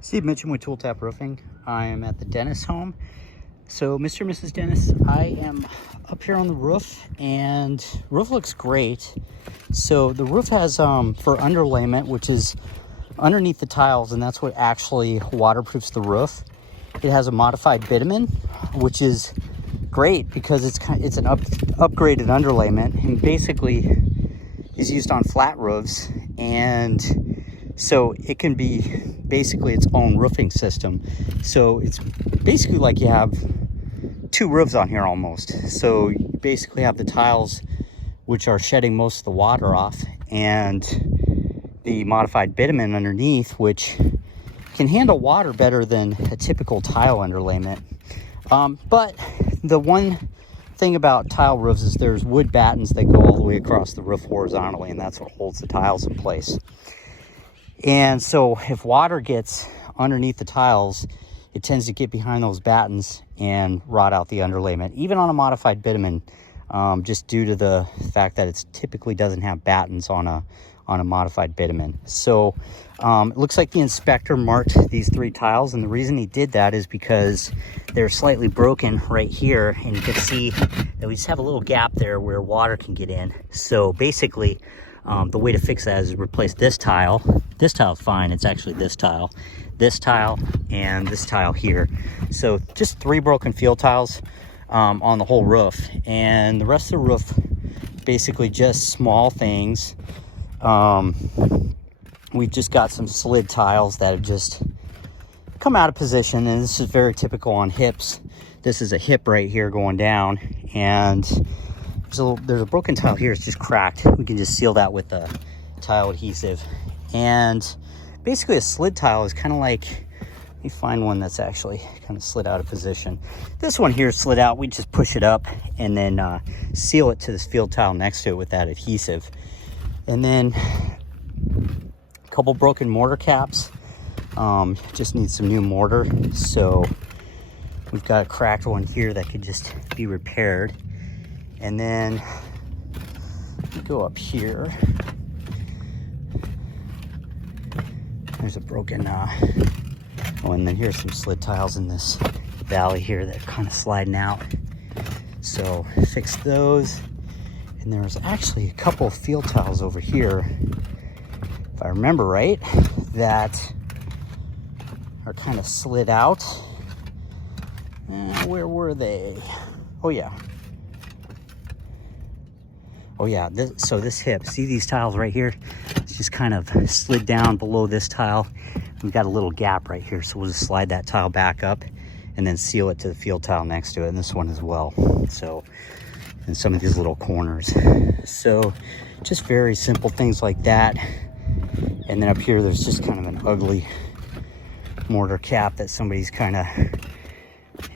Steve Mitchum with Tool Tap Roofing. I am at the Dennis home. So Mr. and Mrs. Dennis, I am up here on the roof and roof looks great. So the roof has for underlayment, which is underneath the tiles, and that's what actually waterproofs the roof. It has a modified bitumen, which is great because it's an upgraded underlayment, and basically is used on flat roofs, and so it can be basically its own roofing system. So it's basically like you have two roofs on here almost. So you basically have the tiles, which are shedding most of the water off, and the modified bitumen underneath, which can handle water better than a typical tile underlayment. But the one thing about tile roofs is there's wood battens that go all the way across the roof horizontally, and that's what holds the tiles in place. And so if water gets underneath the tiles, it tends to get behind those battens and rot out the underlayment, even on a modified bitumen, just due to the fact that it typically doesn't have battens on a modified bitumen. So it looks like the inspector marked these three tiles, and the reason he did that is because they're slightly broken right here, and you can see that we just have a little gap there where water can get in. So basically the way to fix that is replace this tile. This tile's fine, it's actually this tile, and this tile here. So just three broken field tiles on the whole roof, and the rest of the roof basically just small things. We've just got some slid tiles that have just come out of position, and this is very typical on hips. This is a hip right here going down, and there's a broken tile here. It's just cracked. We can just seal that with the tile adhesive. And basically a slid tile is kind of like, let me find one that's actually kind of slid out of position. This one here is slid out. We just push it up and then seal it to this field tile next to it with that adhesive. And then a couple broken mortar caps. Just need some new mortar. So we've got a cracked one here that could just be repaired. And then go up here. There's a broken oh, and then here's some slid tiles in this valley here that are kind of sliding out. So fix those. And there's actually a couple of field tiles over here, if I remember right, that are kind of slid out. Where were they? Oh yeah. Oh yeah, so this hip, see these tiles right here? It's just kind of slid down below this tile. We've got a little gap right here, so we'll just slide that tile back up and then seal it to the field tile next to it, and this one as well. So, and some of these little corners. So just very simple things like that. And then up here, there's just kind of an ugly mortar cap that somebody's kind of,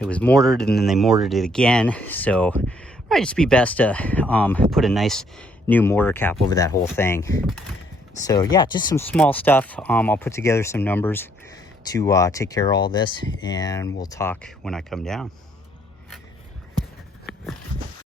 it was mortared and then they mortared it again. So might just be best to put a nice new mortar cap over that whole thing. So yeah, just some small stuff. I'll put together some numbers to take care of all this, and we'll talk when I come down.